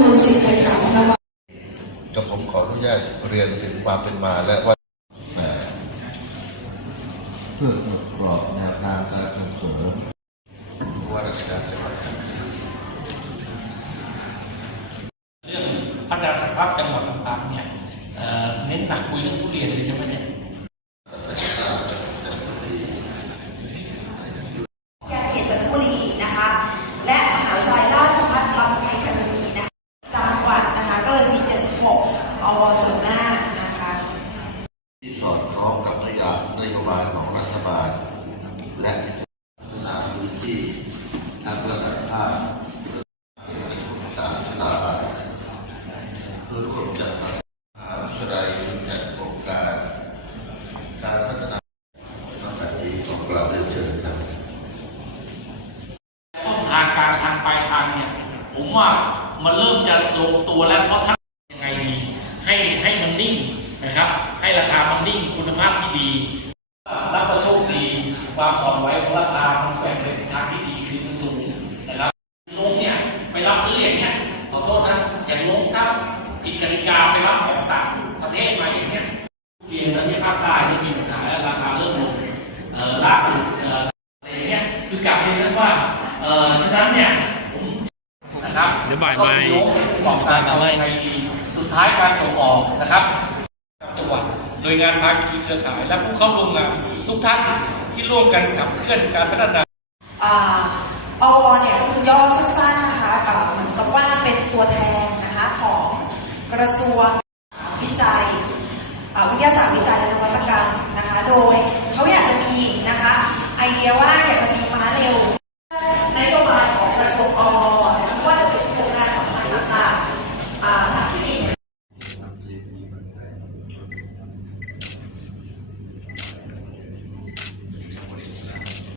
มนต์สิทธิ์ไพศาลนะคะกับผมขออนุญาตเรียนถึงความเป็นมาและว่าเพื่อกดกรอบแนวทางการส่งเสริมผู้ว่าราชการจังหวัดรับเรื่องพัฒนาศักยภาพจังหวัดลำปางๆเนี่ยเอ่อเน้นหนักคุยเรื่องทุเรียนเลยใช่ไหมเนี่ย แค่เขตจันทบุรีนะคะ และมหาวิทยาลัยราชภัฏลำไพพันนีนะคะจังหวัดนะคะก็เลยมี 76 อวส่วนหน้านะคะ ที่สอดคล้องกับนโยบาย นโยบายของรัฐบาล และพัฒนาพื้นที่ทางระดับภาคเอกชนต่างสถาบันเพื่อร่วมจัดทำมหายาลัยจัดโครงการ การพัฒนาภาษาดีของเราเรียนเชิญครับต้นทางกางทางปลายทางเนี่ยผมว่ามันเริ่มจะลงตัวแล้วเพราะท่านยังไงดีให้ให้มันนิ่งนะครับ ให้ราคามันนิ่งคุณภาพที่ดี รับประโชคดี ความอ่อนไหวของราคา มันแกว่งไปทิศทางที่ดีคือมันสูงนะครับลงเนี่ยไปรับซื้ออย่างเงี้ยขอโทษนะอย่างลงถ้าผิดกติกาไปรับของต่างประเทศมาอย่างเงี้ยเรียนแล้วที่ภาคใต้ที่มีปัญหาและราคาเริ่มลงเอ่อล่าสุดเอ่ออะไรอย่างเงี้ยคือกลับเรียนกันว่าเอ่อฉะนั้นเนี่ยผมนะครับเดี๋ยวบ่ายบ่ายก็คือโน้มให้ผู้ประกอบการไทยดีสุดท้ายการส่งออกนะครับจังห หน่วยงานภาคีเครือข่าย และผู้เข้าร่วมงานทุกท่านที่ร่วมกันขับเคลื่อนการพัฒนาอวเนี่ยก็คือย่อสั้นๆนะคะกับเหมือนกับว่าเป็นตัวแทนนะคะของกระทรวงวิจัยวิทยาศาสตร์วิจัยและนวัตกรรมนะคะ โดย